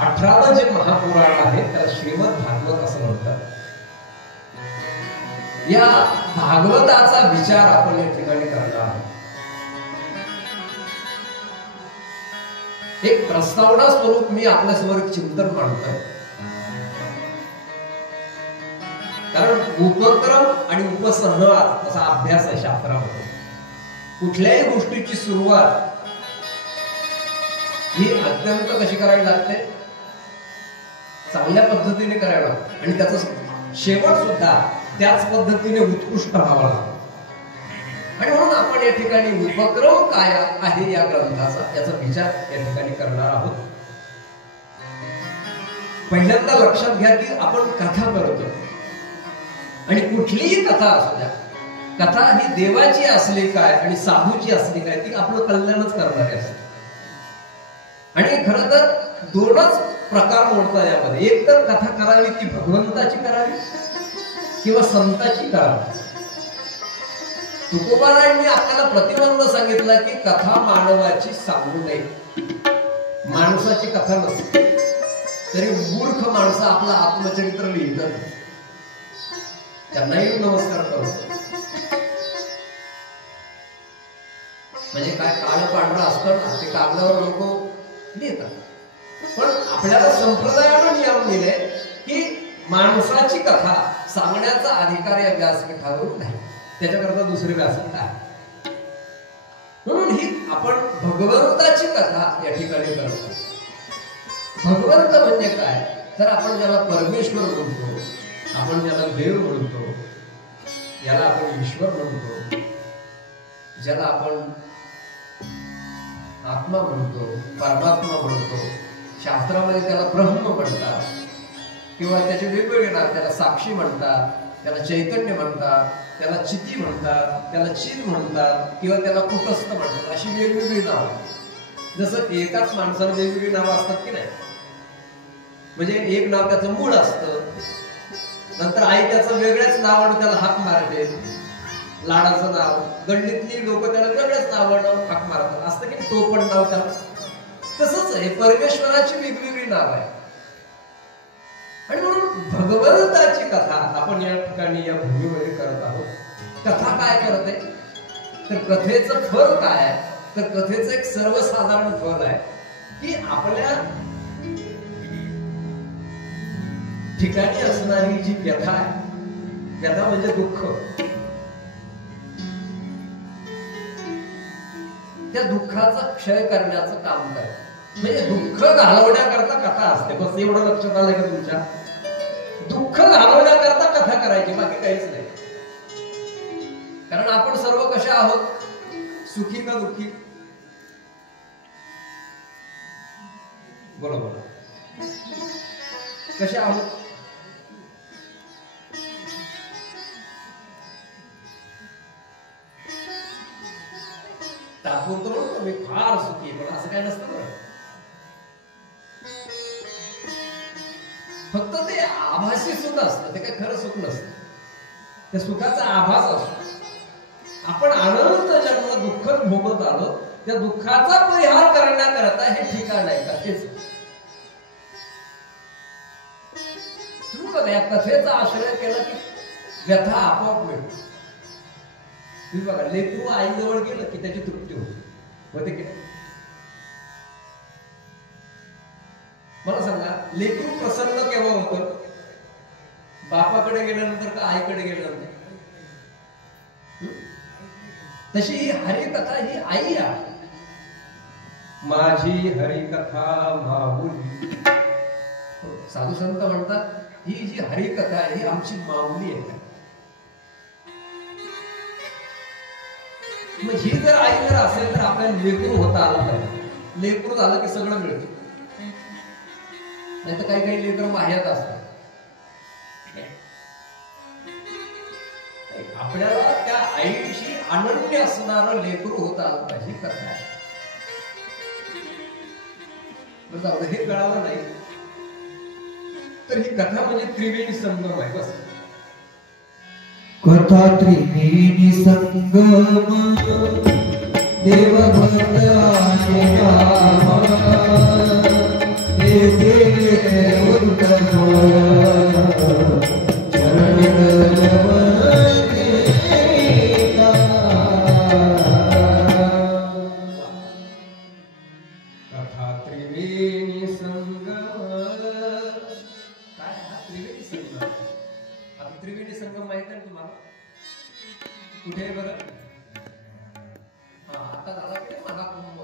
18वं जे महापुराण आहे त्याला श्रीमद भागवत असं म्हणतात. या भागवताचा विचार आपण या ठिकाणी करणार आहोत. एक प्रस्तावना स्वरूप मी आपल्यासमोर एक चिंतन मांडतोय. कारण उपक्रम आणि उपसंहार असा अभ्यास आहे शास्त्रामध्ये. कुठल्याही गोष्टीची सुरुवात ही अत्यंत कशी करावी लागते, चांगल्या पद्धतीने करावी लागते आणि त्याचा शेवट सुद्धा त्याच पद्धतीने उत्कृष्ट व्हावा लागतो. आणि म्हणून आपण या ठिकाणी उपक्रम काय आहे या ग्रंथाचा याचा विचार या ठिकाणी करणार आहोत. पहिल्यांदा लक्षात घ्या की आपण कथा करतो आणि कुठलीही कथा असू द्या, कथा ही देवाची असली काय आणि साधूची असली काय ती आपलं कल्याणच करणारी असते. आणि खरं तर दोनच प्रकार मोडतात यामध्ये. एक तर कथा करावी ती भगवंताची करावी किंवा संताची करावी. तुकोबारायांनी आपल्याला प्रतिबंध सांगितला की कथा मानवाची सांगू नये. माणसाची कथा नसते. तरी मूर्ख माणसं आपलं आत्मचरित्र लिहितात, त्यांनाही नमस्कार करतो. म्हणजे काय काळ पांढरं असतं ना ते कागदावर लोक लिहितात. पण आपल्याला संप्रदायानं नियम दिले की माणसाची कथा सांगण्याचा अधिकार या व्यासपीठावर नाही, त्याच्याकरता दुसरे व्यासपीठ आहे. म्हणून ही आपण भगवंताची कथा या ठिकाणी करतो. भगवंत म्हणजे काय तर आपण ज्याला परमेश्वर म्हणतो, आपण ज्याला देव म्हणतो, याला आपण ईश्वर म्हणतो, ज्याला आपण आत्मा म्हणतो, परमात्मा म्हणतो. शास्त्रामध्ये त्याला ब्रह्म म्हणतात किंवा त्याचे वेगवेगळे नाव. त्याला साक्षी म्हणतात, त्याला चैतन्य म्हणतात, त्याला चिती म्हणतात, त्याला चिद म्हणतात किंवा त्याला कुटस्थ म्हणतात. अशी वेगवेगळी नावं. जसं एकाच माणसाला वेगवेगळी नावं असतात की नाही. म्हणजे एक नाव त्याचं मूळ असतं, नंतर आई त्याचं वेगळ्याच नावानं त्याला हाक मारते, लाडाचं नाव. गल्लीतली लोक त्याला वेगळ्याच नावानं हाक मारतात असतं की तो पण नाव त्याला. तसंच आहे परमेश्वराची वेगवेगळी नाव आहे. आणि म्हणून भगवंताची कथा आपण या ठिकाणी या भूमीमध्ये करत आहोत. कथा काय करते तर कथेचं फळ काय आहे तर कथेचं एक सर्वसाधारण फळ आहे की आपल्या ठिकाणी असणारी जी व्यथा आहे, व्यथा म्हणजे दुःख, त्या दुःखाचा क्षय करण्याचं काम करते. म्हणजे दुःख घालवण्याकरता कथा असते. बस एवढं लक्षात आलंय का तुमच्या? दुःख घालवण्याकरता कथा करायची, बाकी काहीच नाही. कारण आपण सर्व कशा आहोत, सुखी का दुःखी? बरोबर कशा आहोत? तात्पुरतं म्हणतो मी फार सुखी, पण असं काय नसतं बरं. फक्त ते आभासी सुख असतं, ते काय खरं सुख नसतं. त्या सुखाचा आभास असतो. आपण अनंत जन्म दुःख भोगत आलो, त्या दुःखाचा परिहार करण्याकरता हे ठिकाण आहे कथेच. तुम्ही बघा या कथेचा आश्रय केला की व्यथा आपोआप मिळते. तुम्ही बघा लेकरू आईजवळ गेलं की त्याची तृप्ती होते की. मला सांगा लेकरू प्रसन्न केव्हा होतं? बापाकडे गेल्यानंतर का आईकडे गेल्यानंतर? तशी ही हरिकथा ही आई आहे. माझी हरिकथा माऊली. साधू संत म्हणतात ही जी हरिकथा आहे ही आमची माऊली आहे. मग ही जर आई जर असेल तर आपल्याला लेकरू होता आला पाहिजे. लेकरू झालं की सगळं मिळतं. नाही तर काही काही लेकर माह्यात असतात. आपल्याला त्या आईशी अनन्य असणारं लेकरू होता आलं पाहिजे. कथा आहे हे कळालं नाही तर ही कथा म्हणजे त्रिवेणी संगम आहे. बस कथा त्रिवेणी संगम देव भक्त आहे बरं? आता झाला की महाकुंभ,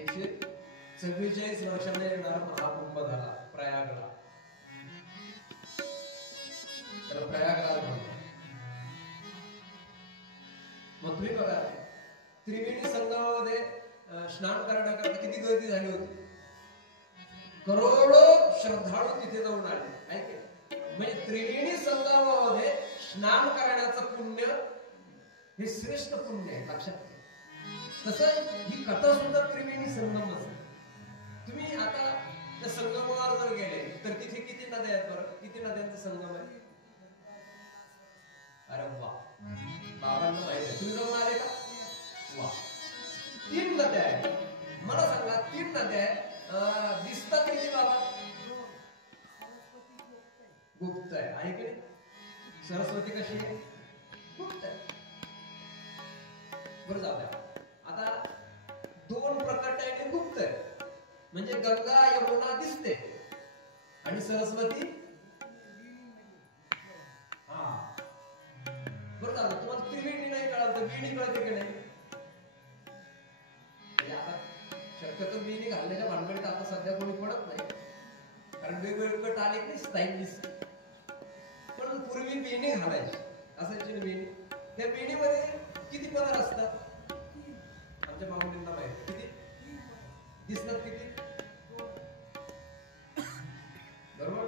144 वर्षाने येणारा महाकुंभ झाला प्रयागला. त्याला प्रयागराज म्हणतात. मग तुम्ही बघा त्रिवेणी संगमामध्ये स्नान करण्याकरता किती गर्दी झाली होती. करोडो श्रद्धाळू तिथे जाऊन आले. ऐके म्हणजे त्रिवेणी संगमामध्ये स्नान करण्याचं पुण्य हे श्रेष्ठ पुण्य आहे, लक्षात घ्या. तसं ही कथा सुद्धा त्रिवेणी संगमच आहे. तुम्ही आता त्या संगमावर जर गेले तर तिथे किती नद्या आहेत बरं? किती नद्यांचा संगम आहे? अरे वा, बाबांना माहिती आहे. तुम्ही जाऊन आले का? वा, 3 नद्या आहेत. मला सांगा 3 नद्या आहेत, दिसतात किती बाबा? गुप्त आहे की नाही? सरस्वती कशी आहे? गुप्त आहे. बरं जाऊ द्या. आता 2 प्रकट आहे आणि गुप्त आहे. म्हणजे गंगा यमुना दिसते आणि सरस्वती बरं झालं. तुम्हाला त्रिवेणी नाही कळत तर वेणी कळते की नाही? आता शक्यतो वेणी घालण्याच्या भानगडीत आता सध्या कोणी पडत नाही, कारण वेगवेगळे कट आले की स्टाईल दिसते. पण पूर्वी वेणी घालायची असायची ना वेणी. त्या वेणीमध्ये किती पदर असतात? आमच्या माऊलींना माहिती. किती दिसतात? किती? बरोबर.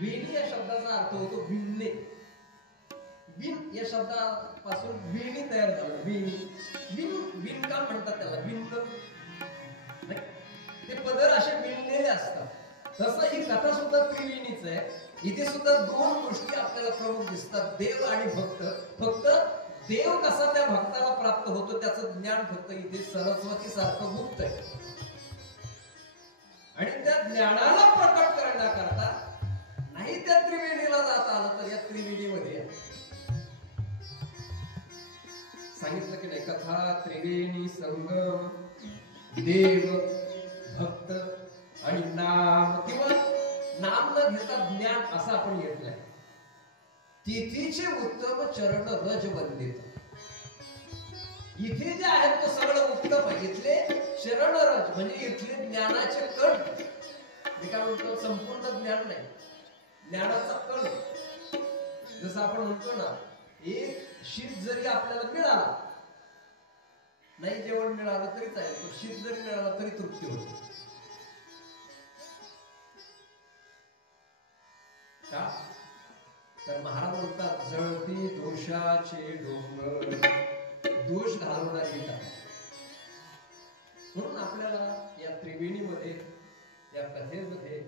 वेणी या शब्दाचा अर्थ होतो विणणे. विण या शब्दापासून वेणी तयार झालं. वेणी, विणकाम म्हणतात त्याला. विणलं ते पदर असे विणलेले असतात. तसं ही कथा सुद्धा त्रिवेणीच आहे. इथे सुद्धा 2 गोष्टी आपल्याला प्रमुख दिसतात, देव आणि भक्त. फक्त देव कसा त्या भक्ताला प्राप्त होतो त्याचं ज्ञान फक्त इथे सरस्वती सारखं गुप्त आहे. आणि त्या ज्ञानाला प्रकट करण्याकरता नाही त्या त्रिवेणीला जाता आलं तर या त्रिवेणीमध्ये सांगितलं की नाही? कथा त्रिवेणी संगम, देव, भक्त आणि नाम, किंवा नाम न घेता ज्ञान असं आपण घेतलंय. तिथीचे उत्तम चरण रज वंदित. इथे जे आहेत तो सगळं उत्तम आहे. इथले शरण रज म्हणजे इथले ज्ञानाचे कण. मी काय म्हणतो, संपूर्ण ज्ञान नाही, ज्ञानाचा कण. जसं आपण म्हणतो ना, एक शीत जरी आपल्याला मिळाला, नाही जेवण मिळालं तरीच आहे, तो शीत जरी मिळाला तरी तृप्ती होते. का? तर महाराज म्हणतात, जळती दोषाचे डोंगर, दोष घालवणारी कथा. म्हणून आपल्याला या त्रिवेणीमध्ये, या कथेमध्ये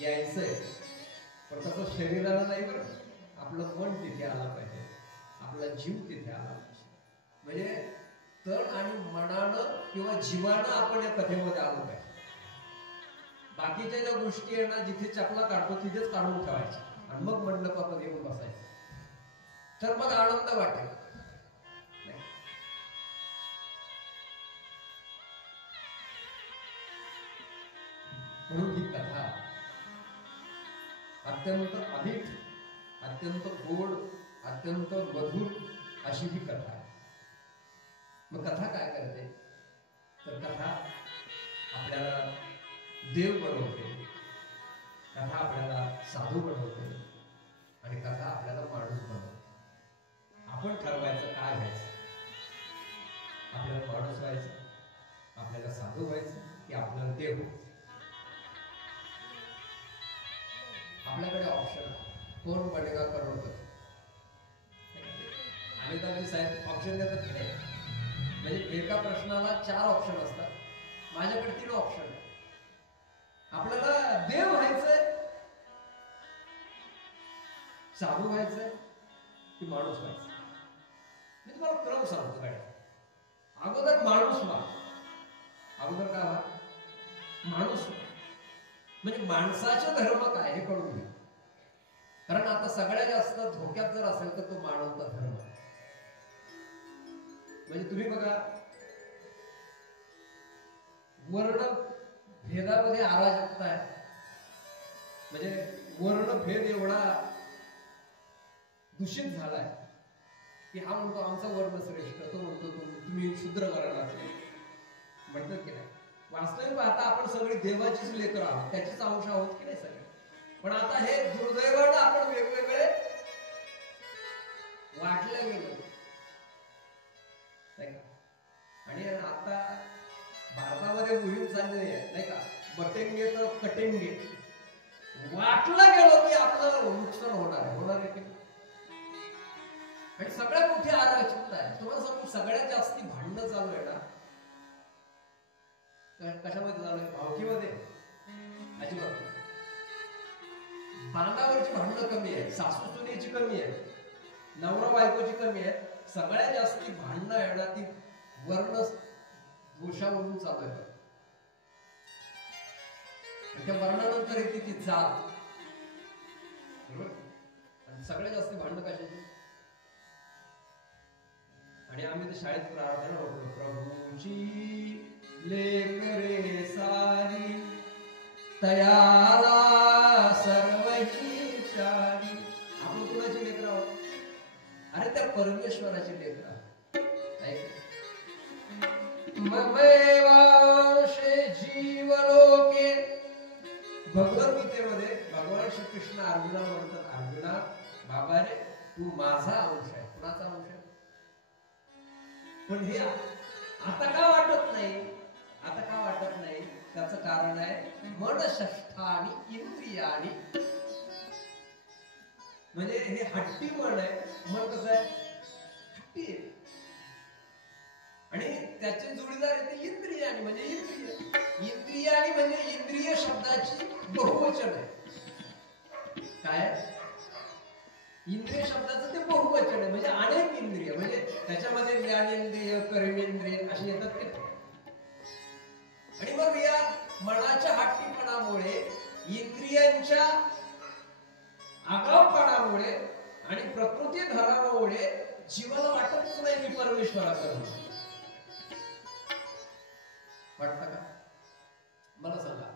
यायचंय. पण तसं शरीराला नाही बरं, आपलं मन तिथे आला पाहिजे, आपला जीव तिथे आला पाहिजे. म्हणजे तन आणि मनानं किंवा जीवानं आपण या कथेमध्ये आलो पाहिजे. बाकीच्या ज्या गोष्टी आहे ना, जिथे चपला काढतो तिथेच काढून ठेवायच्या आणि मग मंडपामध्ये येऊन बसायचं, तर मग आनंद वाटेल. म्हणून ही कथा अत्यंत अमिठ, अत्यंत गोड, अत्यंत मधुर अशी ही कथा आहे. मग कथा काय करते? तर कथा आपल्याला देव बनवते, कथा आपल्याला साधू बनवते आणि कथा आपल्याला माणूस बनवते. आपण ठरवायचं काय व्हायचं. आपल्याला माणूस व्हायचं, आपल्याला साधू व्हायचं, की आपल्याला देव व्हायचं. आपल्याकडे ऑप्शन आहे. कोण बनेगा करोडपती. अमिताभ साहेब ऑप्शन देतात की नाही? म्हणजे एका प्रश्नाला 4 ऑप्शन असतात. माझ्याकडे 3 ऑप्शन आहे. आपल्याला देव व्हायचंय, साधू व्हायचंय, की माणूस व्हायचं. मी तुम्हाला क्रम सांगतो काय. अगोदर माणूस व्हा. अगोदर काय व्हा? माणूस व्हा. म्हणजे माणसाचे धर्म काय हे कळून घ्या. कारण आता सगळ्यात जास्त धोक्यात जर असेल तर तो मानवता धर्म. म्हणजे तुम्ही बघा, वर्ण भेदामध्ये अराजकता आहे. म्हणजे वर्णभेद एवढा दूषित झालाय की हा म्हणतो आमचा वर्ण श्रेष्ठ, तो म्हणतो तुम्ही शूद्र वर्णातले. म्हणतात की नाही? वास्तविक पाहता आपण सगळी देवाचीच लेकरं आहोत, त्याचीच अंश आहोत की नाही सगळे. पण आता हे दुर्दैवानं आपण वेगवेगळे वाटले गेलो. आणि आता भारतामध्ये मोहीम चाललेली आहे नाही का, बटेंगे तर कटेंगे. वाटलं गेलो की आपलं नुकसान होणार आहे की. आणि सगळ्यात मोठी अराजकता आहे. तुम्हाला सांगू, सगळ्यात जास्ती भांडणं चालू आहे ना कशामध्ये चालू आहे? भावकीमध्ये अजिबात. बांधावरची भांडणं कमी आहे, सासू सुनेची कमी आहे, नवरा बायकोची कमी आहे. सगळ्यात जास्ती भांडणं आहे ना ती वर्ण दोषावरून चालू आहे. त्या वर्णानंतर येते ती जात. आणि सगळ्यात जास्त भांडणं कशाची? आणि आम्ही तर शाळेत प्रार्थना होतो, प्रभूची लेकरे सारी तयाला सर्वही प्यारी. आपण कुणाची लेकर आहोत? अरे त्या परमेश्वराची लेकर आहोत. ममेवांशे जीवलोके. भगवद्गीतेमध्ये भगवान श्रीकृष्ण अर्जुनाला म्हणतात, अर्जुना बाबा रे तू माझा अंश आहे. कुणाचा अंश आहे? पण हे आता का वाटत नाही? आता का वाटत नाही? त्याचं कारण आहे मन षष्ठानी इंद्रियानी. म्हणजे हे हट्टी मन आहे. मन कसं आहे? हट्टी आहे. आणि त्याचे जोडीदार येते इंद्रियानी, म्हणजे इंद्रिय. इंद्रियानी म्हणजे इंद्रिय शब्दाची बहुवचन आहे. काय? इंद्रिय शब्दाचं ते बहुवचन आहे. म्हणजे अनेक इंद्रिय, म्हणजे त्याच्यामध्ये ज्ञानेंद्रिय, कर्मेंद्रिय अशी येतात की. आणि मग या मनाच्या हट्टीपणामुळे, इंद्रियांच्या आगाऊपणामुळे आणि प्रकृती धर्मामुळे जीवाला वाटतच नाही मी परमेश्वराचं. वाटतं का? मला सांगा,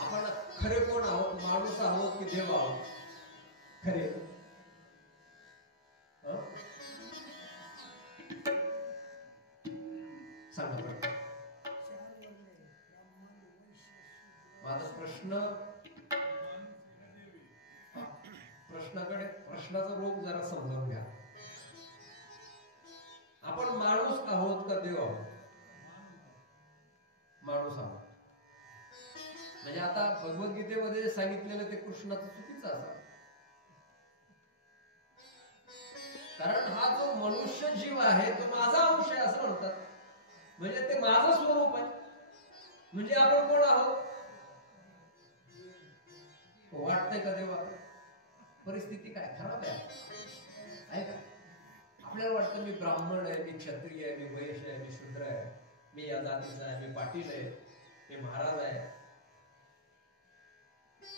आपण खरे कोण आहोत? माणूस आहोत की देव आहोत? खरे सांगा. माझा प्रश्नाचा रोग जरा समजावून घ्या. आपण माणूस आहोत का देव आहोत? माणूस आहोत. म्हणजे आता भगवद्गीतेमध्ये सांगितलेलं ते कृष्णाचं चुकीचं असं. कारण हा जो मनुष्य जीव आहे तो माझा अंश आहे असं म्हणतात. म्हणजे ते माझं स्वरूप आहे. म्हणजे आपण कोण आहोत? वाटतंय का देवा? परिस्थिती काय खराब आहे का? आपल्याला वाटतं मी ब्राह्मण आहे, मी क्षत्रिय आहे, मी वैश्य आहे, मी शूद्र आहे, मी या जातीचा आहे, मी पाटील आहे, मी महाराज आहे,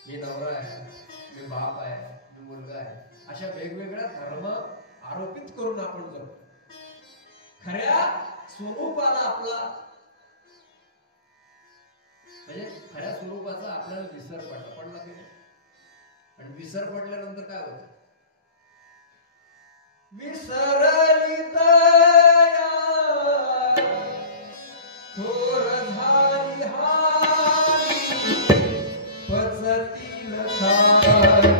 मी नवरा आहे, मी बाप आहे, मी मुलगा आहे. अशा वेगवेगळ्या धर्म आरोपित करून आपण जगतो. खऱ्या स्वरूपाला आपला, म्हणजे खऱ्या स्वरूपाचा आपल्याला विसर पडला की नाही? आणि विसर पडल्यानंतर काय होतं? विसरली तया थोर झाली हारी पचतील खारी.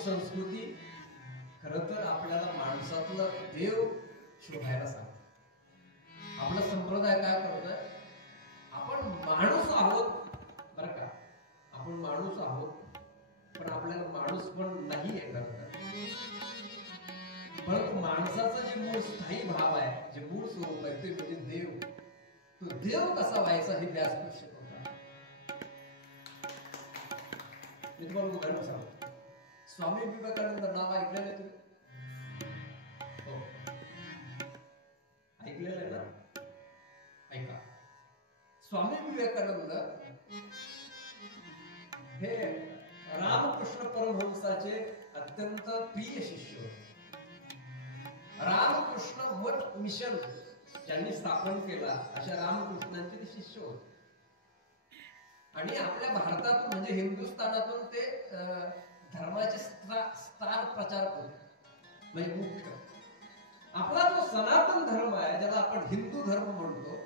संस्कृती खरं तर आपल्याला माणसातला देव शोधायला सांगते. आपला संप्रदाय काय करतोय, आपण माणूस आहोत बरं का, आपण माणूस आहोत, पण आपल्याला माणूस पण नाही आहे खरं. परंतु माणसाचं जे मूळ स्थायी भाव आहे, जे मूळ स्वरूप आहे, ते म्हणजे देव. तो देव कसा व्हायचा हे व्यासपीठ शिकवतात. मी तुम्हाला उदाहरण सांगतो. स्वामी विवेकानंद नाव ऐकलेलं तुम्ही? हो, ऐकलेलं आहे ना? ऐका. स्वामी विवेकानंद हे रामकृष्ण परमहंसाचे अत्यंत प्रिय शिष्य होते. रामकृष्ण मठ मिशन ज्यांनी स्थापन केला अशा रामकृष्णांचे ते शिष्य होते. आणि आपल्या भारतातून म्हणजे हिंदुस्थानातून ते धर्माचे स्टार प्रचारक होते, म्हणजे मुख्य. आपला जो सनातन धर्म आहे, ज्याला आपण हिंदू धर्म म्हणतो,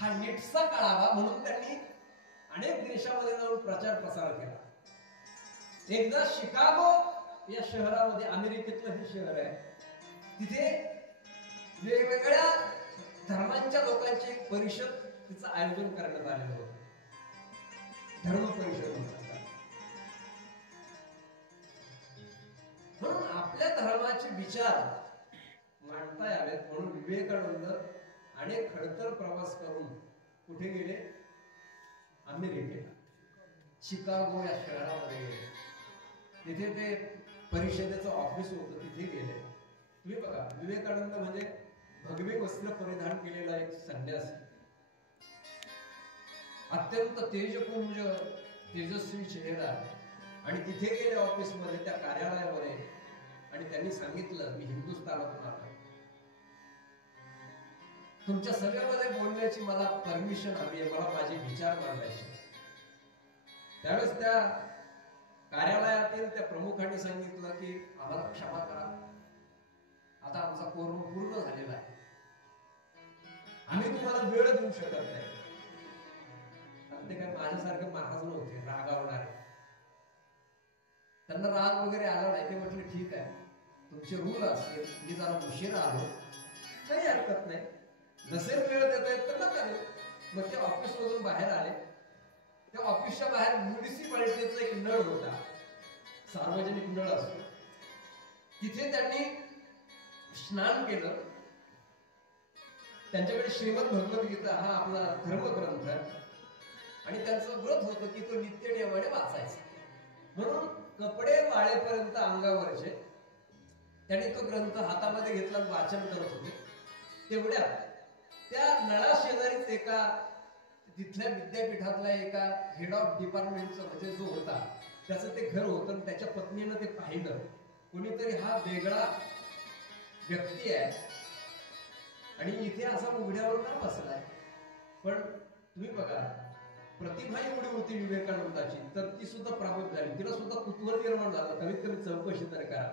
हा नीटसा कळावा म्हणून त्यांनी अनेक देशामध्ये जाऊन प्रचार प्रसार केला. एकदा शिकागो या शहरामध्ये, अमेरिकेतलं हे शहर आहे, तिथे वेगवेगळ्या धर्मांच्या लोकांची परिषद तिचं आयोजन करण्यात आलेलं होतं, धर्म परिषद म्हणतात. म्हणून आपल्या धर्माचे विचार मांडता यावेत म्हणून विवेकानंद अनेक खडतर प्रवास करून कुठे गेले? अमेरिकेला, शिकागो या शहरामध्ये गेले. तिथे ते परिषदेचं ऑफिस होतं, तिथे गेले. तुम्ही बघा, विवेकानंद म्हणजे भगवे वस्त्र परिधान केलेला एक संन्यासी, अत्यंत तेजपुंज तेजस्वी चेहरा. आणि तिथे गेले ऑफिसमध्ये, त्या कार्यालयामध्ये, आणि त्यांनी सांगितलं, मी हिंदुस्थानातून आलो, तुमच्या सभेमध्ये बोलण्याची मला परमिशन हवी आहे, मला माझे विचार मांडायचे. त्यावेळेस त्या कार्यालयातील त्या प्रमुखांनी सांगितलं की आम्हाला क्षमा करा, आता आमचा कोरम पूर्ण झालेला आहे, आम्ही तुम्हाला वेळ देऊ शकत नाही. ते काय माझ्यासारखे महाराज नव्हते, रागावणारे. त्यांना राग वगैरे आला नाही. ते म्हटले ठीक आहे, तुमचे रूल असतील, मी जरा उशीर आलो, काही हरकत नाही, नसेल वेळ देता येत तर नका देऊ. मग ते ऑफिस मधून बाहेर आले. त्या ऑफिसच्या बाहेर म्युनिसिपालिटीचा एक नळ होता, सार्वजनिक नळ असतो, तिथे त्यांनी स्नान केलं. त्यांच्याकडे श्रीमद भगवद्गीता हा आपला धर्मग्रंथ आहे, आणि त्यांचं व्रत होतं की तो नित्य नियमाने वाचायचा. म्हणून कपडे वाळेपर्यंत अंगावरचे त्यांनी तो ग्रंथ हातामध्ये घेतला, वाचन करत होते. तेवढ्या त्या नळा शेजारीच एका तिथल्या विद्यापीठातल्या एका हेड ऑफ डिपार्टमेंटचं म्हणजे जो होता त्याचं ते घर होतं, आणि त्याच्या पत्नीनं ते पाहिलं, कोणीतरी हा वेगळा व्यक्ती आहे आणि इथे असा उघड्यावर का बसलाय. पण तुम्ही बघा, प्रतिभा एवढी होती विवेकानंदाची, तर ती सुद्धा प्राप्त झाली. तिला सुद्धा कुतूहल निर्माण झालं, कमीत कमी चौकशी तर करा.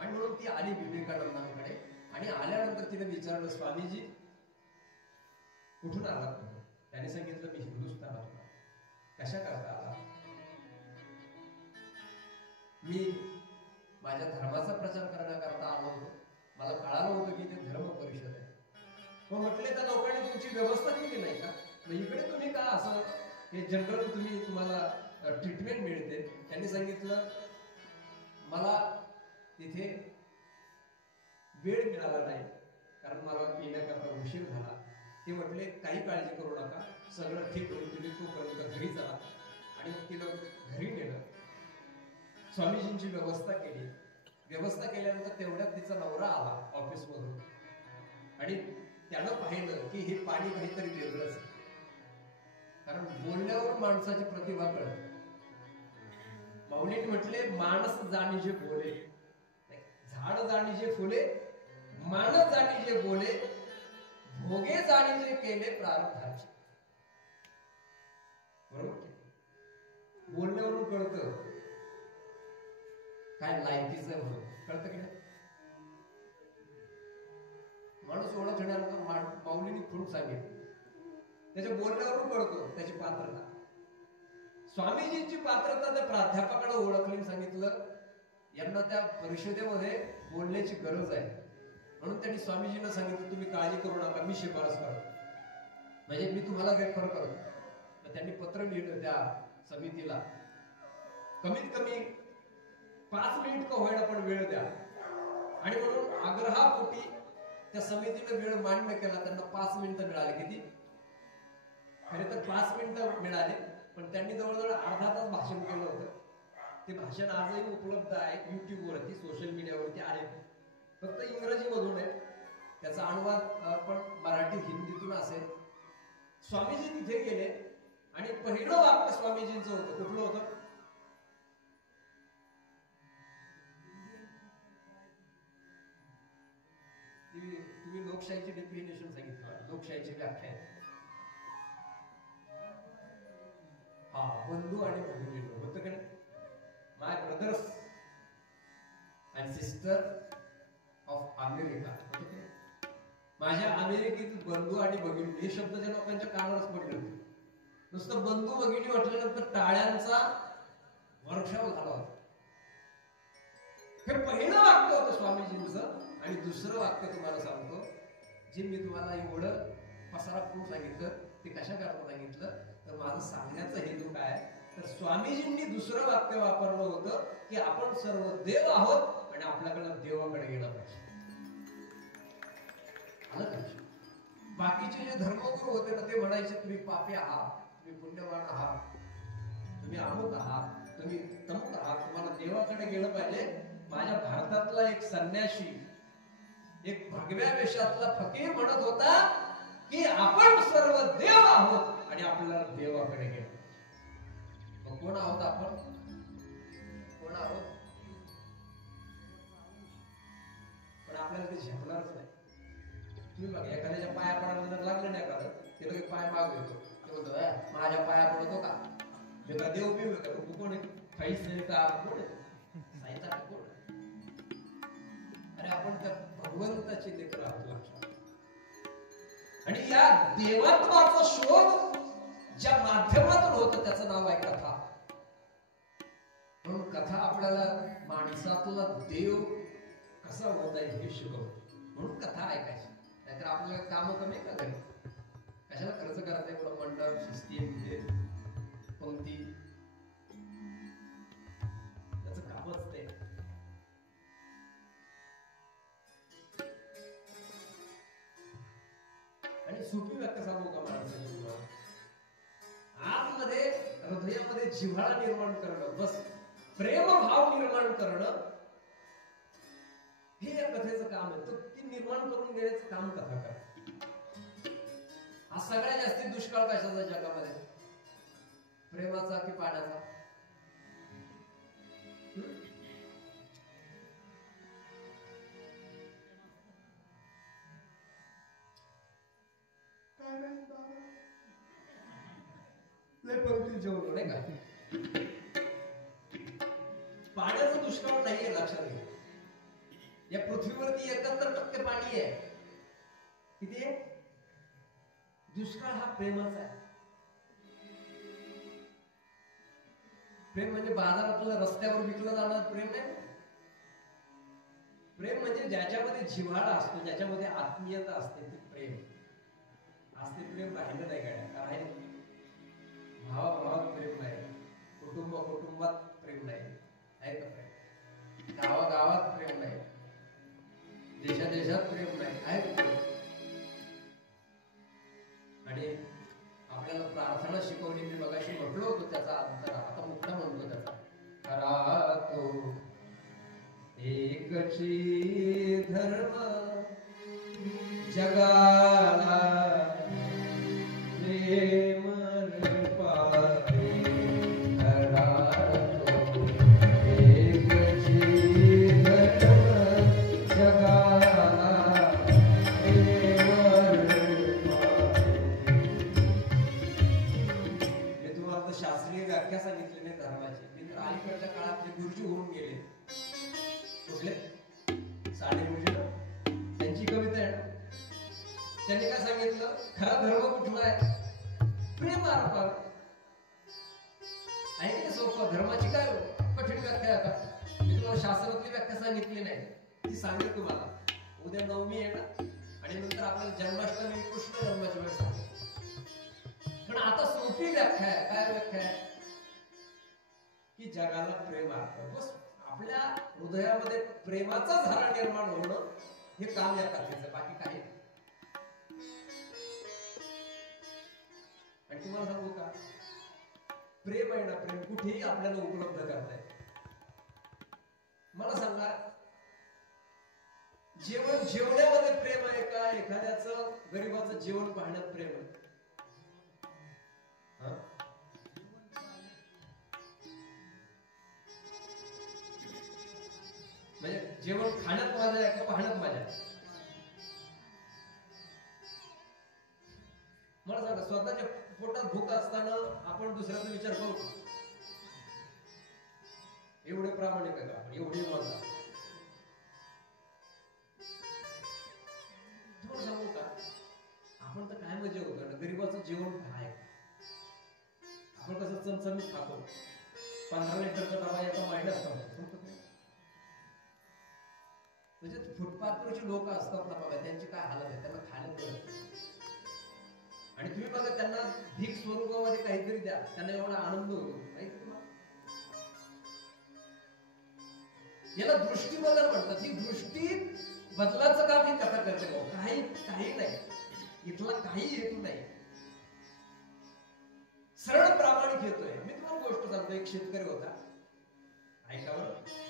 आणि म्हणून ती आली विवेकानंदांकडे, आणि आल्यानंतर तिने विचारलं, स्वामीजी कुठून आलात तुम्ही? त्याने सांगितलं, मी हिंदुस्थानातून. कशा करता आला? मी माझ्या धर्माचा प्रचार करण्याकरता आलो होतो, मला कळालं होतं की ते धर्म परिषद आहे. मग म्हटले, त्या लोकांनी तुमची व्यवस्था केली नाही का? मग इकडे तुम्ही का असं हे जनरल तुम्हाला ट्रीटमेंट मिळते? त्यांनी सांगितलं, मला तिथे वेळ मिळाला नाही, कारण मला येण्याकरता उशीर झाला. ते म्हटले, काही काळजी करू नका, सगळं ठीक होईल, तुम्ही तोपर्यंत घरी चला. आणि मग तिनं घरी नेलं, स्वामीजींची व्यवस्था केली. व्यवस्था केल्यानंतर तेवढ्यात तिचा नवरा आला ऑफिस मधून, आणि त्यानं पाहिलं की हे पाणी काहीतरी वेगळंच, कारण बोलण्यावर माणसाची प्रतिभा कळते. माऊलीने म्हटले, माणस जाणी जे बोले, झाड जाणी जे फुले, माणस जाणी जे बोले, भोगे जाणी जे केले प्रारब्धाचे. बरोबर, बोलण्यावरून कळतं काय लायकीचं आहे म्हणून, कळतं की नाही? माणूस ओळखण्यानंतर माऊलीने खूप सांगितलं, त्याच्या बोलण्यावरून कळतो त्याची पात्रता. स्वामीजींची पात्रता त्या प्राध्यापकाला ओळखली, सांगितलं यांना त्या परिषदेमध्ये बोलण्याची गरज आहे, म्हणून त्यांनी स्वामीजींना सांगितलं तुम्ही काळजी करू नका, मी शिफारस करतो, म्हणजे मी तुम्हाला रेफर करतो. तर त्यांनी पत्र लिहिलं त्या समितीला, कमीत कमी 5 मिनिट का होईना पण वेळ द्या. आणि म्हणून आग्रहापोटी त्या समितीने वेळ मान्य केला. त्यांना 5 मिनिटं मिळाले. किती? खरे तर 5 मिनिटं मिळाले, पण त्यांनी जवळजवळ अर्धा तास भाषण केलं होतं. ते भाषण आजही उपलब्ध आहे YouTube वरती, सोशल मीडियावरती आहे, फक्त इंग्रजी मधून आहे. त्याचा अनुवाद पण मराठी हिंदीतून असेल. स्वामीजी तिथे गेले आणि पहिलं वाक्य स्वामीजींचं होतं. कुठलं होतं? तुम्ही लोकशाहीची डेफिनेशन सांगितलं, लोकशाहीची व्याख्या आहे. हा, बंधू आणि भगिनी होतं का नाही? My brothers and sister of America. माझ्या अमेरिकेतील बंधू आणि भगिनी हे शब्द त्या लोकांच्या कानावरच पडले होते. नुसतं बंधू भगिनी म्हटल्यानंतर टाळ्यांचा वर्षाव झाला होता. हे पहिलं वाक्य होतं स्वामीजींचं. आणि दुसरं वाक्य तुम्हाला सांगतो, जे मी तुम्हाला एवढं पसारा करून सांगितलं ते कशा करता सांगितलं, तर माझं सांगण्याचा हेतू काय, तर स्वामीजींनी दुसरं वाक्य वापरलं होतं की आपण सर्व देव आहोत आणि आपल्याकडे देवाकडे गेलं पाहिजे. आलं का? बाकीचे जे धर्मगुरू होते ना, ते म्हणायचे तुम्ही पापी आहात, तुम्ही पुण्यवान आहात, तुम्ही अमुक आहात, तुम्ही तमुक आहात, तुम्हाला देवाकडे गेलं पाहिजे. माझ्या भारतातला एक संन्यासी, एक भगव्या वेशातला फकीर म्हणत होता की आपण सर्व देव आहोत आणि आपल्याला देवाकडे गेलो. मग कोण आहोत आपण? कोण आहोत? पण आपल्याला ते झेपणारच नाही. तुम्ही बघा, एखाद्याच्या पाया पडायला जर लागलं नाही एखादं, ते लगेच पाय माग येतो. ते म्हणतो माझ्या पाया पडतो का? हे का देव बिव का? तू कोण आहे? पैसे का? कोण आहे? साईचा कोण? अरे आपण त्या भगवंताची लेकरं आहोत, लक्षात. आणि या देवत्वाचा शोध ज्या माध्यमातून होतं त्याचं नाव आहे कथा. म्हणून कथा आपल्याला माणसातला देव कसा होता हे शिकवते. म्हणून कथा ऐकायची. नाहीतर आपल्याला काम कमी का घरी? कशाला खर्च करता एवढं मंडप, सिस्टीम, पंक्ती? त्याचं कामच ते. आणि सोपी व्याख्या सांगू का माणसाची तुम्हाला? आतमध्ये हृदयामध्ये जिव्हाळा निर्माण करणं, बस प्रेमभाव निर्माण करणं, हे या कथेचं काम आहे. तर ती निर्माण करून देण्याचं काम कथा करते. हा सगळ्यात जास्ती दुष्काळ कशाचा जगामध्ये? प्रेमाचा की पाण्याचा? जेवलो नाही का? पाण्याचा दुष्काळ नाहीये, लक्षात घ्या. या पृथ्वीवरती 71% पाणी आहे. किती आहे? दुष्काळ हा प्रेमाचा आहे. प्रेम म्हणजे बाजारातलं रस्त्यावर विकलं जाणार प्रेम नाही. प्रेम म्हणजे ज्याच्यामध्ये जिव्हाळा असतो, ज्याच्यामध्ये आत्मीयता असते, ते प्रेम असते. प्रेम राहिलं नाही काय? भावाभावात प्रेम नाही, कुटुंबात प्रेम नाही, आहे का प्रेम? गावागावात प्रेम नाही, देशात प्रेम नाही, आहे का? आणि आपल्याला प्रार्थना शिकवली, मी मगाशी म्हटलो होतो त्याचा अंतर, आता मुक्ता म्हणतो त्याचा. खरा तो एकची धर्म जगाला प्रेम शास्त्रीय व्याख्या सांगितली नाही धर्माची. मी तर अलीकडच्या काळात गुरुजी होऊन गेले. कुठले? साडे गुरुजी ना, त्यांची कविता आहे ना. त्यांनी काय सांगितलं? खरा धर्म कुठला आहे? प्रेमार्पण आहे की सोपं. धर्माची काय कठीण व्याख्या आहे का? मी तुम्हाला शास्त्रातली व्याख्या सांगितली नाही, ती सांगेल तुम्हाला. उद्या नवमी आहे ना, आणि नंतर आपल्याला जन्माष्टमी कृष्ण जन्माची वेळ सांगते. पण आता सोपी व्याख्या आहे. काय व्याख्या आहे? की जगाला प्रेम अर्थ. बस आपल्या हृदयामध्ये प्रेमाचा झरा निर्माण होणं हे काम या कथेचं, बाकी काही नाही. आणि तुम्हाला सांगू का, प्रेम आहे ना, प्रेम कुठेही आपल्याला उपलब्ध करता येते. मला सांगा, जेवण जेवण्यामध्ये प्रेम आहे का? एखाद्याचं गरीबाचं जेवण पाहण्यात प्रेम आहे? म्हणजे जेवण खाण्यात मजा आहे का पाहण्यात मजा आहे? मला सांगा, स्वतःच्या पोटात भूक असताना आपण दुसऱ्याचा विचार करू का? एवढे प्रामाणिक आहे का आपण? एवढे मजा. तुम्हाला सांगू का, आपण तर काय मजा होतो ना, गरीबाचं जेवण काय. आपण कसं चमचमीत खातो, 15 लिटरचा डबा एका महिन्यात खातो. म्हणजे फुटपाथवरची लोक असतात ना बघा, त्यांची काय हालत आहे, त्यांना खाण्यात गरज. आणि तुम्ही बघा, त्यांना भीक स्वरूपामध्ये काहीतरी द्या, त्यांना एवढा आनंद होतो माहिती तुम्हाला. याला दृष्टी बदल म्हणतात. ही दृष्टी बदलाचं काम ही कथा करते. काही नाही, इथला काही हेतू नाही, सरळ प्रामाणिक येतोय. मी तुम्हाला गोष्ट सांगतो. एक शेतकरी होता, ऐकावर.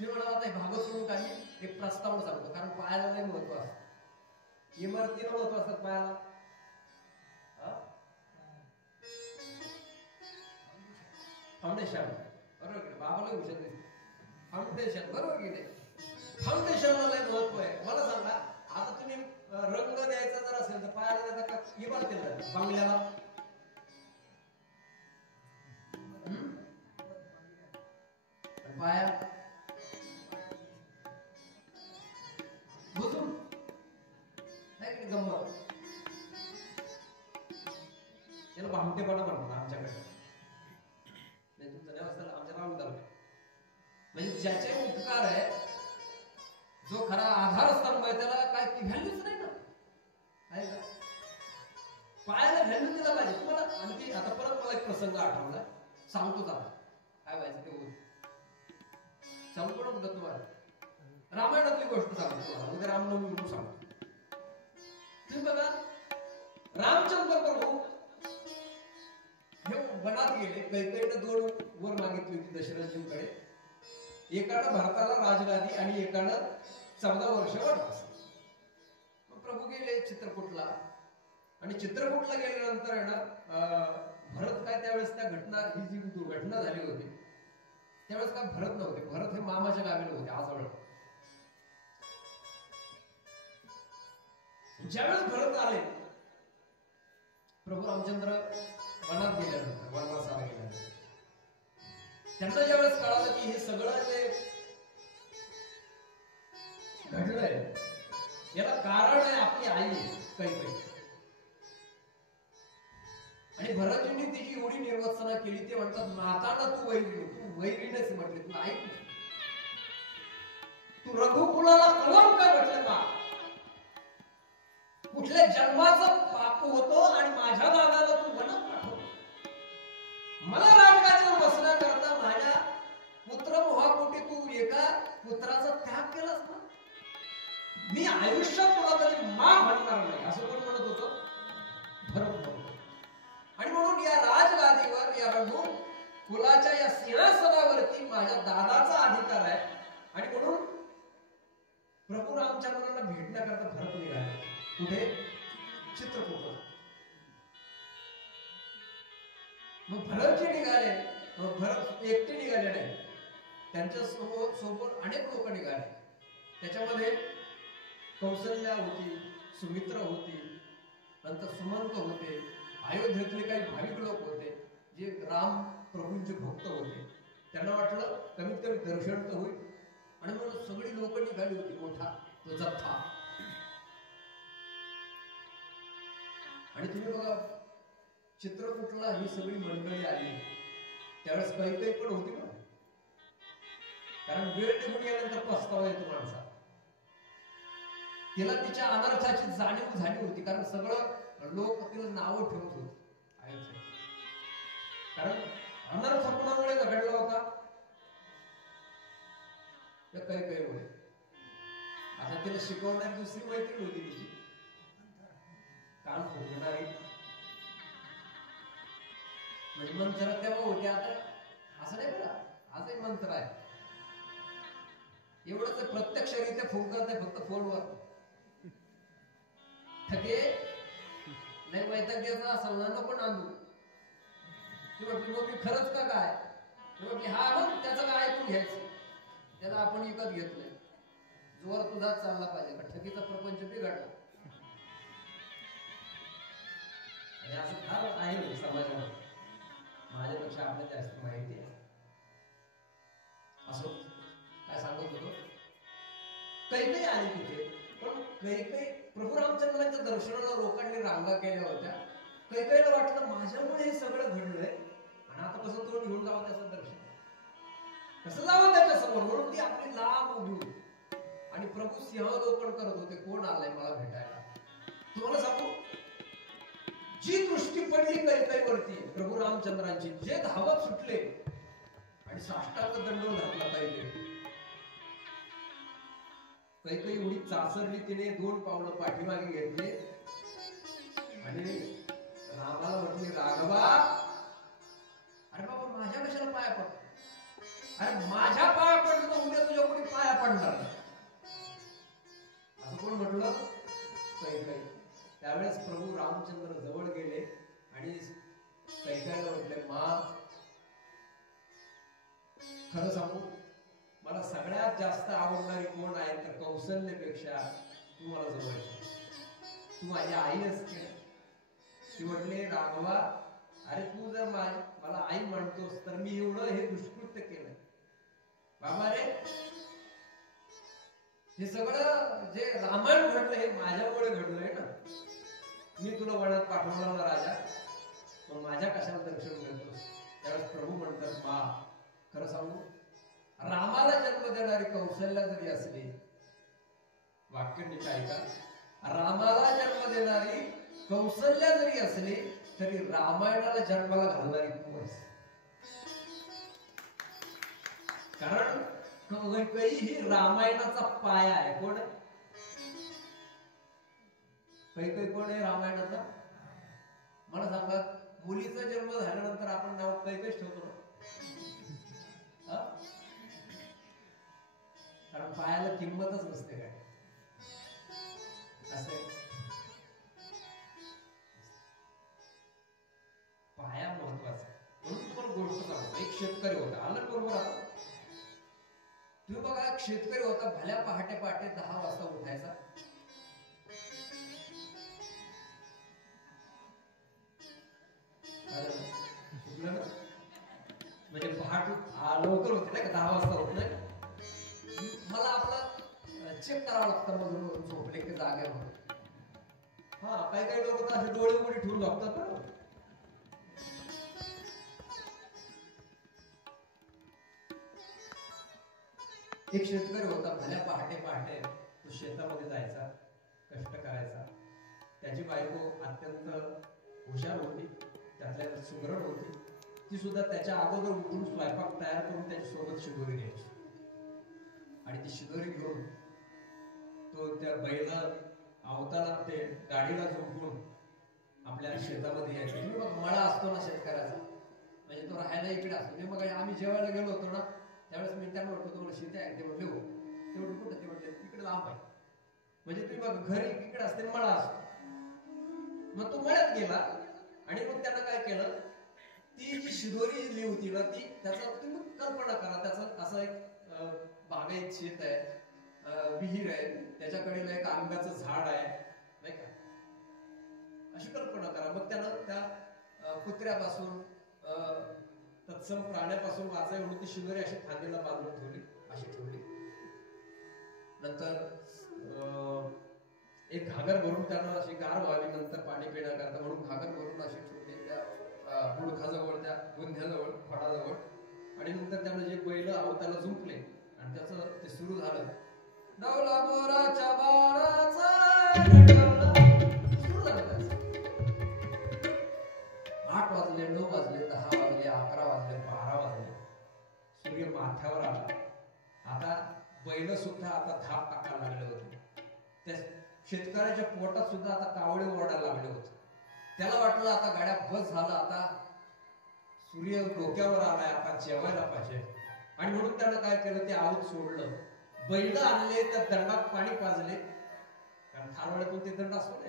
मी म्हणाला आता भागवत सोडून काही एक प्रस्ताव सांगतो, कारण पायाला नाही महत्व असत, इमारतीला महत्व असतात पायाला. फाउंडेशन बरोबर, बाबाला विचारते फाउंडेशन बरोबर की नाही? फाउंडेशनला लय महत्व आहे. मला सांगा, आता तुम्ही रंग द्यायचा जर असेल तर पायाला द्यायचा का इमारतीला, बांगल्याला? पाया बुजून नाही की गंमत. याला भामटेपणा म्हणतात आमच्याकडे. तुमच्या देवस्थान आमच्या राहून तालुक्यात. म्हणजे ज्याचे उपकार आहे, जो खरा आधारस्तंभ आहे, त्याला काय व्हॅल्यूच नाही ना, आहे का? पायाला व्हॅल्यू दिला पाहिजे. तुम्हाला आणखी आता परत मला एक प्रसंग आठवला, सांगतो आता काय व्हायचं ते होत. सांगतो ना कुठं तुम्हाला, रामायणातली गोष्ट सांगतो तुम्हाला. उद्या रामनवमी म्हणून सांगतो. तुम्ही बघा, रामचंद्र प्रभू हे वनात गेले. कैकेयीने 2 वर मागितली होती दशरथजींकडे. एकानं भारताला राजगादी आणि एकानं 14 वर्ष वनवास. मग प्रभू गेले चित्रकूटला, आणि चित्रकूटला गेल्यानंतर आहे ना, भरत काय त्यावेळेस त्या घटना, ही जी दुर्घटना झाली होती त्यावेळेस काय भरत नव्हते. भरत हे मामाच्या गावी होते आजवळ. ज्यावेळेस भरत आले, प्रभू रामचंद्र वनात गेल्यानंतर, वनवासाला गेल्यानंतर, त्यांना ज्यावेळेस कळालं की हे सगळं जे घडलंय याला कारण आहे आपली आई कैकेयी. आणि भरतजींनी तिची एवढी निर्वसना केली, ते म्हणतात नाताना तू वैरी, तू वैरीनेच म्हटले, तू आई, तू रघुकुलाला कलंक काय म्हटलं का? कुठल्या जन्माचं पाप होतो आणि माझ्या दादाला तू वनात पाठवतो. मला राजगादीवर बसण्याकरता माझ्या पुत्र मोहापोटी तू एका पुत्राचा त्याग केलास ना. मी आयुष्यात तुला कधी मा म्हणणार नाही, असं कोण म्हणत होतं? भरत. आणि म्हणून या राजगादीवर, या रघु कुलाच्या या सिंहासनावरती माझ्या दादाचा अधिकार आहे. आणि म्हणून प्रभू रामचंद्रांना भेटण्याकरता भरत निघाले. कुठे? चित्रकूटला. मग भरतजी निघाले. मग भरत एकटे निघाले नाही, त्यांच्या सोबत अनेक लोक निघाले. त्याच्यामध्ये कौशल्या होती, सुमित्रा होती, नंतर सुमंत होते, अयोध्येतले काही भाविक लोक होते, जे राम प्रभूंचे भक्त होते. त्यांना वाटलं कमीत कमी दर्शन तर होईल, आणि म्हणून सगळी लोक निघाली होती, मोठा तो जथ्था. आणि तुम्ही बघा, चित्रकूटला ही सगळी मंडळी आली. त्यावेळेस कैकेयी पण होती ना, कारण वेळ निघून गेल्यानंतर पस्तावा येतो माणसा. तिला तिच्या अनर्थाची जाणीव झाली होती, कारण सगळं लोक तिला नावं ठेवत होते आईचे. कारण अनर्थ कुणामुळे घडला होता? कैकेयीमुळे. आता तिला शिकवणारी दुसरी मैत्रीण होती तिची, कान फोडणारी. म्हणजे मंत्र तेव्हा होते, आता असं नाही बघा, आजही मंत्र आहे. एवढंच प्रत्यक्षरित्या फुंकत आहे फक्त फोनवर. ठगे नाही वैताग्याचा असेल ना नको नांदू. ती म्हटली मग मी खरंच का काय? ती म्हटली हा मग त्याचं काय ऐकून घ्यायचं, त्याला आपण विकत घेतलंय. जोर तुझाच चालला पाहिजे का ठगीचा प्रपंच बिघडला. आणि असं फार आहे समाजामध्ये, माझ्यापेक्षा आपल्याला जास्त माहिती आहे. असो काय सांगत होतो, कैकेयी आली तिथे. पण कैकेयी प्रभू रामचंद्रांच्या दर्शनाला लोकांनी रांगा केल्या होत्या. कैकेयीला वाटलं माझ्यामुळे हे सगळं घडलंय आणि आता कसं तो घेऊन जावं त्याचं दर्शन, कसं जावं त्याच्या समोर. म्हणून ती आपली लांब उभी होती आणि प्रभू सिंहावलोकन करत होते, कोण आलंय मला भेटायला. तुम्हाला सांगू, जी दृष्टी पडली कैकेयीवरती प्रभू रामचंद्रांची, जे धावत सुटले आणि साष्टांग दंडवत घातला कैकेयी. कैकेयी एवढी चासरली, तिने 2 पावलं पाठीमागे घेतले आणि रामाला म्हटले, राघवा अरे बाबा माझ्या कशाला पाया पड, अरे माझ्या पाया पडलं तर उद्या तुझ्या कोणी पाया पडणार असं कोण म्हटलं? कैकेयी. त्यावेळेस प्रभू रामचंद्र जवळ गेले आणि कैकेयीला म्हटले, मा खरं सांगू, मला सगळ्यात जास्त आवडणारी कोण आहे तर कौशल्यपेक्षा तू मला जवळची, तू माझी आई असते. ती म्हटले, राघवा अरे तू जर मला आई म्हणतोस तर मी एवढं हे दुष्कृत्य केलंय बाबा रे. हे सगळं जे रामायण घडलं हे माझ्यामुळे घडलंय ना. मी तुला वनात पाठवलं ना राजा, पण माझ्या कशाला दर्शन घेतोस? त्यावेळेस प्रभू म्हणतात, मा खरं सांगू, रामाला जन्म देणारी कौशल्या जरी असली, वाक्य नीट ऐका, रामाला जन्म देणारी कौशल्या जरी असली तरी रामायणाला जन्माला घालणारी तू आहेस. कारण कैकेयी ही रामायणाचा पाया आहे. कोण कैकेयी कोण आहे रामायणाचा? मला सांगा, मुलीचा जन्म झाल्यानंतर आपण नाव कैकेयीच ठेवतो ना, कारण पायाला किंमतच नसते काय. असे पाया महत्वाचा. म्हणून तुम्हाला गोष्ट सांगतो, एक शेतकरी होता, आलं बरोबर. आता तुम्ही बघा, एक शेतकरी होता, भल्या पहाटे 10 वाजता उठायचा. म्हणजे पहाटे लवकर होते नाही का, 10 वाजता होत नाही. मला आपला चेक करावं लागतं मधून झोपले की जागे म्हणून. हा काही लोक तर असे डोळे उघडे ठेवून झोपतात ना. एक शेतकरी होता, भल्या पहाटे तो शेतामध्ये जायचा, कष्ट करायचा. त्याची बायको अत्यंत हुशार होती, त्यातल्या सुगरण होती. ती सुद्धा त्याच्या अगोदर उठून स्वयंपाक तयार करून त्याच्या सोबत शिदोरी घ्यायची आणि ती शिदोरी घेऊन तो त्या बैला अवताला ते गाडीला झोपून आपल्या शेतामध्ये यायचा. तुम्ही बघ, मळा असतो ना शेतकऱ्याचा, म्हणजे तो राहायला इकडे असतो. मी मग आम्ही जेवायला गेलो होतो ना, त्यावेळेस मी त्यांना म्हटलं, तुम्हाला शेती आहे? ते म्हटले हो. ते म्हटलं कुठं? ते म्हटले तिकडे लांब आहे. म्हणजे तुम्ही बघा, घर इकडे असते, मळा असतो. मग तो मळ्यात गेला आणि मग त्यानं काय केलं, ती जी शिदोरी जी होती ना, ती त्याचा तुम्ही कल्पना करा, त्याचा असा एक बागायत शेत आहे, विहीर आहे, त्याच्याकडे एक आंब्याचं झाड आहे नाही का, अशी कल्पना करा. मग त्यानं त्या कुत्र्यापासून तत्सम प्राण्यापासून वाचाय म्हणून ती शिदोरी अशी खांद्याला बांधून ठेवली, अशी ठेवली. नंतर एक घागर भरून त्यांना अशी गार व्हावी, नंतर पाणी पिण्याकरता म्हणून घागर भरून अशी ठेवली त्या बुडखाजवळ, त्या गुंध्याजवळ, फळाजवळ. आणि नंतर त्यानं जे बैल अवताला झुंपले आणि त्याचं ते सुरू झालं. डवला बोराच्या बाळाचा रडवला. सुरू झालं त्याचं. 8 वाजले, 9 वाजले, 10 वाजले, 11 वाजले, 12 वाजले. सूर्य माथ्यावर आला. आता बैल सुद्धा आता धाप टाकायला लागले होते. त्या शेतकऱ्याच्या पोटात सुद्धा आता कावळे ओरडायला लागले होते. त्याला वाटलं आता गाड्या बस झालं, आता सूर्य डोक्यावर आलाय, आता जेवायला पाहिजे. आणि म्हणून त्यानं काय केलं, ते आवत सोडलं. बैल आणले, त्या दंडात पाणी पाजले, कारण खारवाड्यातून ते दंड असतो ना,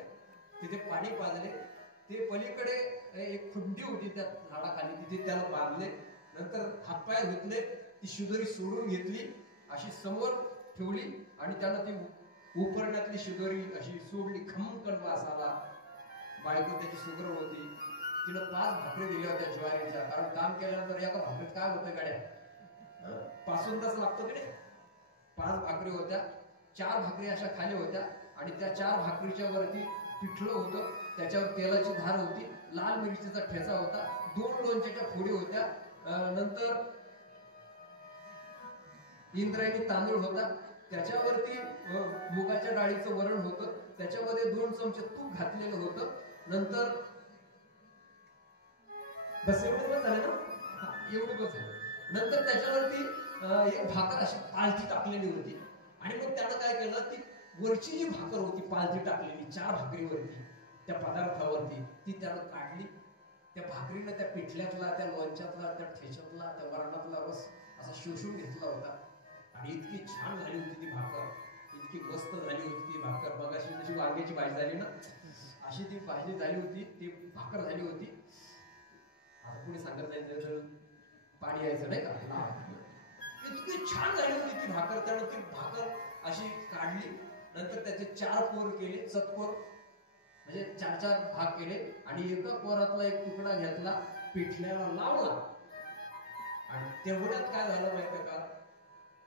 तिथे पाणी पाजले. ते पलीकडे एक खुंडी होती त्या झाडाखाली, तिथे त्याला बांधले. नंतर हातपाय धुतले, ती शिदोरी सोडून घेतली, अशी समोर ठेवली आणि त्यानं ती उपरण्यातली शिदोरी अशी सोडली. खमकन वास आला. बायको त्याची सुग्र होती. तिनं 5 भाकरी दिल्या होत्या ज्वारीच्या, कारण काम केल्यानंतर एका भाकरीत काय होतं गाड्या, 5 तास लागतो की नाही. 5 भाकरी होत्या. 4 भाकरी अशा खाली होत्या आणि त्या 4 भाकरीच्या वरती पिठलं होतं, त्याच्यावर तेलाची धार होती, लाल मिरचीचा ठेचा होता, 2 लोणच्याच्या फोडी होत्या. नंतर इंद्रायणी तांदूळ होता, त्याच्यावरती मुगाच्या डाळीचं वरण होतं, त्याच्यामध्ये 2 चमचे तूप घातलेलं होतं. नंतर बस एवढं झालं ना, एवढं बस आहे. नंतर त्याच्यावरती एक भाकर अशी पालथी टाकलेली होती. आणि मग त्यानं काय केलं, ती वरची जी भाकर होती पालथी टाकलेली 4 भाकरीवरती, त्या पदार्थावरती, ती त्यानं काढली. त्या भाकरीनं त्या पिठल्यातला, त्या लोणच्यातला, त्या ठेच्यातला, त्या वरणातला रस असा शोषून घेतला होता. आणि इतकी छान झाली होती ती भाकर, इतकी मस्त झाली होती ती भाकर. बघ अशी जशी वांग्याची भाजी झाली ना, अशी ती भाजी झाली होती, ती भाकर झाली होती. आता कोणी सांगत नाही तर पाणी यायचं नाही का. इतकी छान झाली होती ती भाकर. त्यानं ती भाकर अशी काढली. नंतर त्याचे 4 कोर केले, चतकोर, म्हणजे 4-4 भाग केले. आणि एका कोरातला एक तुकडा घेतला, पिठल्याला लावला. आणि तेवढ्यात काय झालं माहितीये का,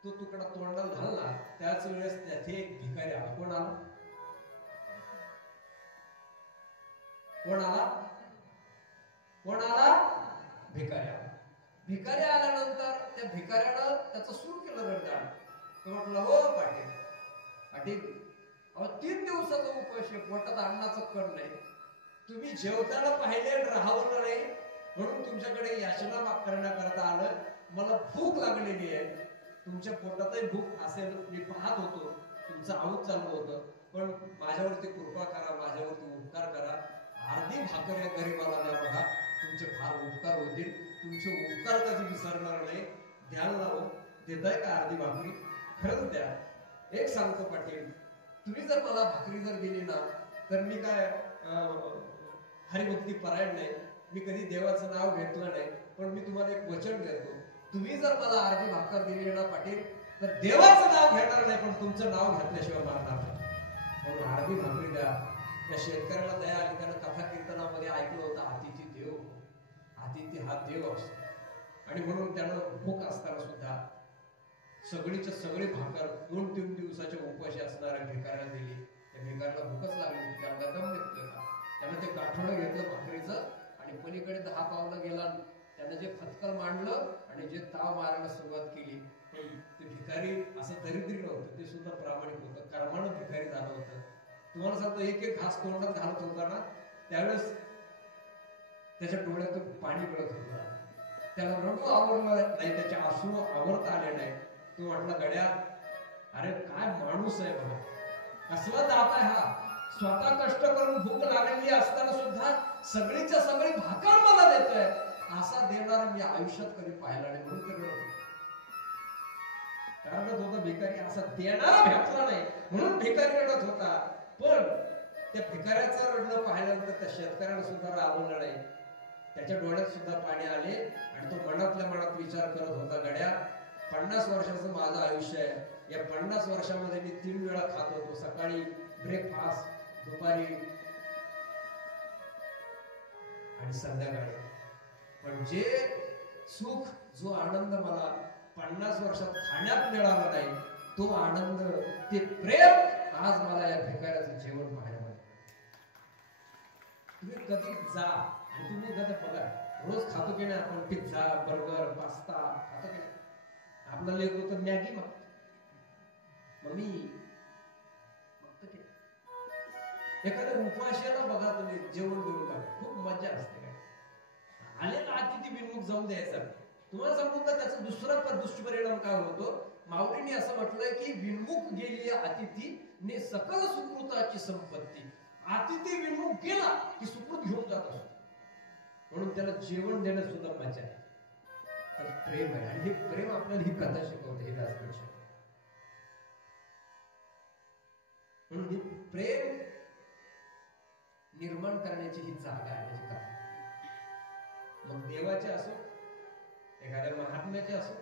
तो तुकडा तोंडाला घालला, त्याच वेळेस त्याथे एक भिकारी आला. कोण आला? कोण आला? कोण आला? भिकारी आला. भिकारी आल्यानंतर त्या भिकाऱ्यानं त्याचं सुरू केलं रडगाणं. तो म्हटलं, हो पाटील, पाटील, 3 दिवसाचा उपास आहे, पोटात अन्नाचं कण नाही, तुम्ही जेवताना पाहिले राहवलं नाही, म्हणून तुमच्याकडे याचना करण्याकरता आलं. मला भूक लागलेली आहे, तुमच्या पोटातही भूक असेल, मी पाहत होतो, तुमचं आऊत चालू होतं, पण माझ्यावरती कृपा करा, माझ्यावरती उपकार करा. अर्धी भाकर या गरीबाला द्या, बघा तुमचे फार उपकार होतील, तुमचे उपकार कधी विसरणार नाही. ध्यान लावून देताय का अर्धी भाकरी? खरंच द्या. एक सांगतो पाटील, तुम्ही जर मला भाकरी जर दिली ना, तर मी काय हरिभक्ती परायण नाही, मी कधी देवाचं नाव घेतलं नाही, पण मी तुम्हाला एक वचन देतो, तुम्ही जर मला अर्धी भाकर दिली ना पाटील, तर देवाचं नाव घेणार नाही, पण तुमचं नाव घेतल्याशिवाय मारणार नाही. म्हणून अर्धी भाकरी द्या. त्या शेतकऱ्याला दया आली. त्यानं कथा कीर्तनामध्ये ऐकलं होतं, अतिथी देव, अतिथी हा देव असतो. आणि म्हणून त्यानं भूक असताना सुद्धा सगळीच्या सगळी भाकर 2-3 दिवसाच्या उपाशी असणाऱ्या भिकाऱ्याला दिली. त्या भिकाऱ्याला भूकच लागली, त्याला दम निघतोय का. त्यानं ते गाठोडं घेतलं भाकरीचं आणि पलीकडे 10 पावलं गेला. त्यानं जे फटकल मांडलं आणि जे ताव मारायला सुरुवात केली. पण ते भिकारी असं दरिद्री नव्हतं, ते सुद्धा प्रामाणिक होतं, कर्मानं भिकारी झालं होतं. तुम्हाला सांगतो, एक घास तोंडात घालत होता ना, त्यावेळेस त्याच्या डोळ्यातून पाणी गळत होतं. त्याला रडू आवडलं नाही, त्याचे अश्रू आवडता आले नाही. तो म्हटला, गड्या, अरे काय माणूस आहे बघा, कसला दात आहे हा, स्वतः कष्ट करून भूक लागलेली असताना सुद्धा सगळीच्या सगळी भाकर मला देतोय, असा देणारा मी आयुष्यात कधी पाहिला नाही. म्हणून रडत होता भिकारी, असा देणारा भेटला नाही, म्हणून भिकारी रडत होता. पण त्या भिकाऱ्याचं रडणं पाहिल्यानंतर त्या शेतकऱ्याला सुद्धा राबवलं नाही. त्याच्या डोळ्यात सुद्धा पाणी आले आणि तो मनातल्या मनात विचार करत होता, गड्या, 50 वर्षाचं माझं आयुष्य आहे, या 50 वर्षामध्ये मी 3 वेळा खात होतो, सकाळी ब्रेकफास्ट, दुपारी आणि संध्याकाळी. पण जे सुख, जो आनंद मला 50 वर्षात खाण्यात मिळाला नाही, तो आनंद, ते प्रेम आज मला या भिकाऱ्याचं जेवण पाहायला मिळालं. तुम्ही कधी जा आणि तुम्ही कधी बघा, रोज खातो की नाही आपण पिझ्झा, बर्गर, पास्ता खातो की नाही. आपल्याला एक होतं मॅगी, मी फक्त एखाद्या उपाशाला बघा तुम्ही, जेवण करून बघा, खूप मजा असते. काय आले ना अतिथी बिनमुख जाऊन द्यायचा. तुम्हाला सांगू का त्याचा दुसरा दुष्परिणाम काय होतो? माऊलींनी असं म्हटलंय की विनमुख गेली अतिथी ने सकल सुकृताची संपत्ती. अतिथी विनमुख गेला की सुकृत घेऊन जात असतो. म्हणून त्याला जेवण देणं सुद्धा मजा आहे. तर प्रेम आहे, आणि हे प्रेम आपल्याला ही कथा शिकवते, हे व्यासपीठ. म्हणून ही प्रेम निर्माण करण्याची ही जागा आहे माझी कथा. मग देवाचे असो, एखाद्या महात्म्याचे असो,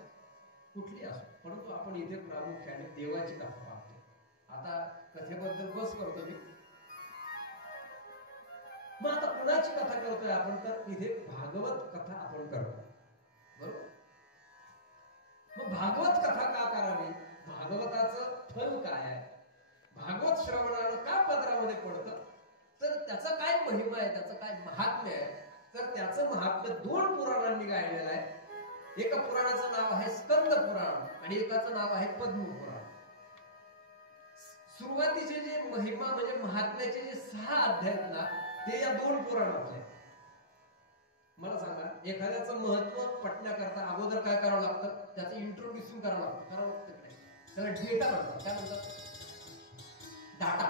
कुठली असो, परंतु आपण इथे प्रामुख्याने देवाची कथा पाहतो. आता कथेबद्दल बस करतो मी. मग आता कुणाची कथा करतोय आपण? तर इथे भागवत कथा आपण करतो, बरोबर? मग भागवत कथा का करावी? भागवताचं फल काय आहे? भागवत श्रवणानं का पदरामध्ये पडतं? तर त्याचा काय महिमा आहे, त्याचं काय महात्म्य आहे? तर त्याचं महात्म्य 2 पुराणांनी गायलेलं आहे. एका पुराणाचं नाव आहे स्कंद पुराण आणि एकाचं नाव आहे पद्म पुराण. सुरुवातीचे जे महिमा म्हणजे महात्म्याचे जे 6 अध्याय ना, ते या 2 पुराणातले. मला सांगा, एखाद्याचं महत्व पटण्याकरता अगोदर काय करावं लागतं? त्याचं इंट्रोड्युसिंग करावं लागतं. त्याला डेटा म्हणतात. काय म्हणतात? डाटा.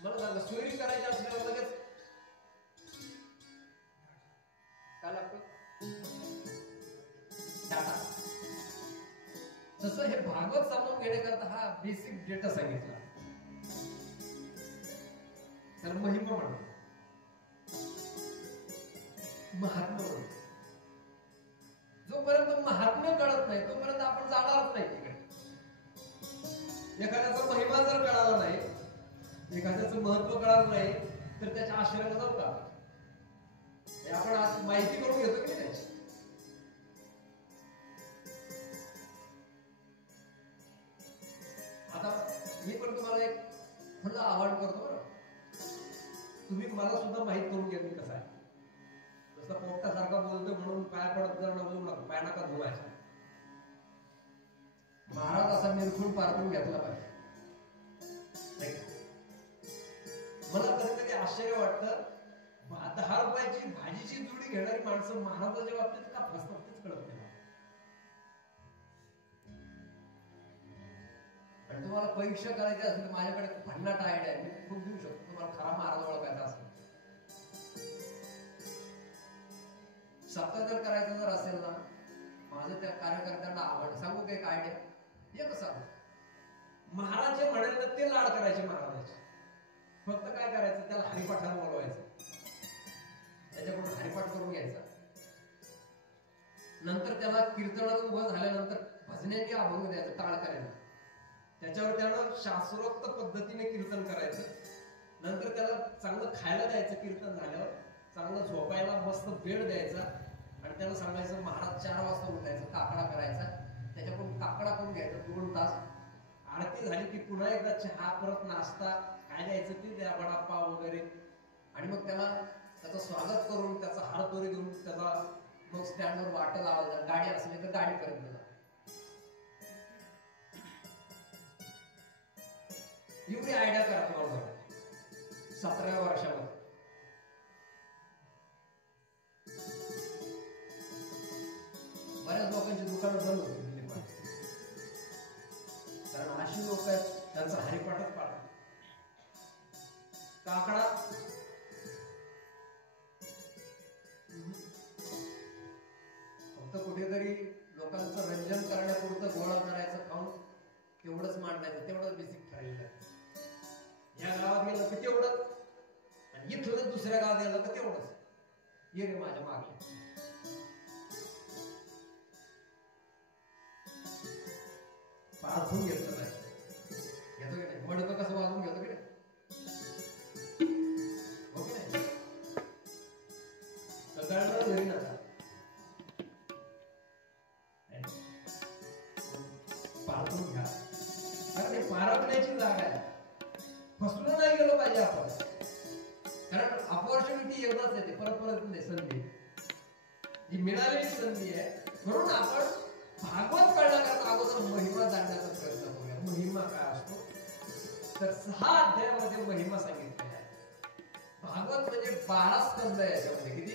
मला सांगा, सोयरी करायची असल्यावर लगेच काय लागतं? डाटा. तसं हे भागवत समजून घेण्याकरता हा बेसिक डेटा सांगितला. तर महिमा म्हणतो, महात्म्य म्हणतो. जोपर्यंत महात्म्य कळत नाही तोपर्यंत आपण जाणारच नाही तिकडे. एखाद्याचा महिमा जर कळाला नाही, एखाद्याचं महत्व कळालं नाही, तर त्याच्या आश्रयाला जाऊ का? आपण आज माहिती करून घेतो की त्याची. आता मी पण तुम्हाला एक खुलं आवाहन करतो बरं. तुम्ही मला सुद्धा माहित करून घ्या मी कसा आहे. जसं पोपटासारखा बोलतो म्हणून पाया पडत जर बोलू नका, पाया नका धुवायचा. महाराज असा निरखून पारखून घेतला पाहिजे. मला कधीतरी आश्चर्य वाटतं, 10 रुपयाची भाजीची जुडी घेणारी माणसं महाराजाच्या बाबतीत का फसतात तेच कळत नाही. आणि तुम्हाला परीक्षा करायची असेल तर माझ्याकडे भन्नाट आयडिया आहे, मी खूप देऊ शकतो तुम्हाला. खरा महाराज ओळखायचा असेल, सत्ता जर करायचं जर असेल ना, माझं त्या कार्यकर्त्यांना आवड सांगू का एक आयडिया? एक सांगू, महाराज जे म्हणेल ना ते लाड करायचे महाराजाचे. फक्त काय करायचं, त्याला हरिपाठाला बोलवायचं, त्याच्याकडून हरिपाठ करून घ्यायचा. नंतर त्याला कीर्तनाला उभं झाल्यानंतर भजनेने अभंग द्यायचं, टाळ करायला. त्याच्यावर त्यानं शास्त्रोक्त पद्धतीने कीर्तन करायचं. नंतर त्याला चांगलं खायला द्यायचं. कीर्तन झाल्यावर चांगलं झोपायला मस्त बेड द्यायचा आणि त्याला सांगायचं महाराज 4 वाजता उठायचं, काकडा करायचा, त्याच्याकडून काकडा करून घ्यायचा 2 तास. आरती झाली की पुन्हा एकदा चहा, परत नाश्ता, काय द्यायचं ते द्या, वडापाव वगैरे. आणि मग त्याचं स्वागत करून त्याचा हारतोरी देऊन त्याला मग स्टँडवर वाटं लावायचं. गाडी असली तर गाडीपर्यंत जा. एवढी आयडिया करा तुम्हाला 17व्या वर्षामध्ये. बऱ्याच लोकांची दुकानं बंद होती दिल्लीमध्ये, कारण अशी लोक आहेत त्यांचा हरिपाठच पाळतात. काकडा फक्त कुठेतरी लोकांचं रंजन करण्यापुरतं गोळा करायचं, खाऊन तेवढंच मांडायचं, तेवढंच बेसिक ठरलेलं आहे. या गावात गेलं की तेवढंच, आणि इथं दुसऱ्या गावात गेलं तर तेवढंच. ये रे माझ्या मागे. पारखून घेतलं पाहिजे. घेतो की नाही? मडकं कसं वाजून घेतो की नाही? हो की नाही? सकाळला घरी नका पारखून घ्या. कारण ते पारखण्याची जागा आहे. फसलो नाही गेलो पाहिजे आपण. कारण अपॉर्च्युनिटी एकदाच येते, परत परत नाही. संधी जी मिळालेली संधी आहे. म्हणून आपण भागवत कळण्याकरता अगोदर महिमा जाणण्याचा प्रयत्न 6 अध्यायामध्ये महिमा सांगितलेला आहे. भागवत म्हणजे 12 स्कंद आहे, याच्यामध्ये किती